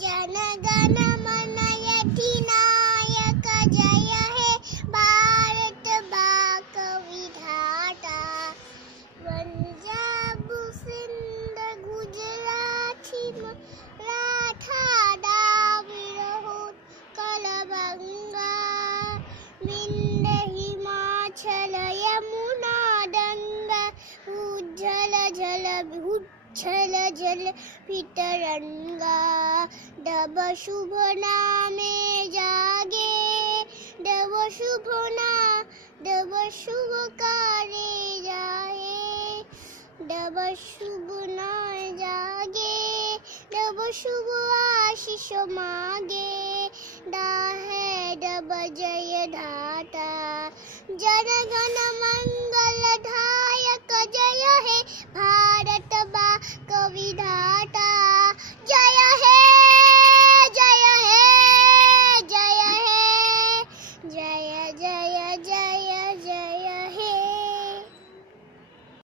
जन गण मन अधिनायक जय हे भारत भाग्य विधाता। पंजाब सिंध गुजरात मराठा द्राविड़ उत्कल बंगा विंध्य हिमाचल यमुना गंगा उज्जल जल फितरंगा। दब शुभ नामे जागे दब शुभ कार्य जाए। दब शुभ न जागे दब शुभ आशीष मागे। दाहे दब जय धाता जन गण मंगल दायक जय हे भारत भाग्य विधाता।